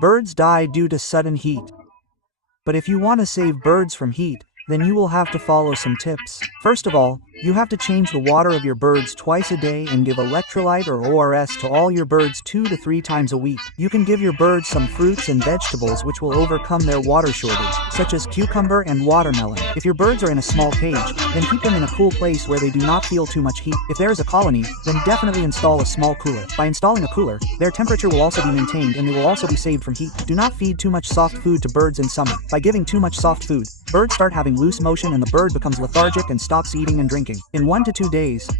Birds die due to sudden heat. But if you want to save birds from heat, then you will have to follow some tips. First of all, you have to change the water of your birds twice a day and give electrolyte or ORS to all your birds 2 to 3 times a week. You can give your birds some fruits and vegetables which will overcome their water shortage, such as cucumber and watermelon. If your birds are in a small cage, then keep them in a cool place where they do not feel too much heat. If there is a colony, then definitely install a small cooler. By installing a cooler, their temperature will also be maintained and they will also be saved from heat. Do not feed too much soft food to birds in summer. By giving too much soft food, birds start having loose motion and the bird becomes lethargic and stops eating and drinking. In 1 to 2 days, the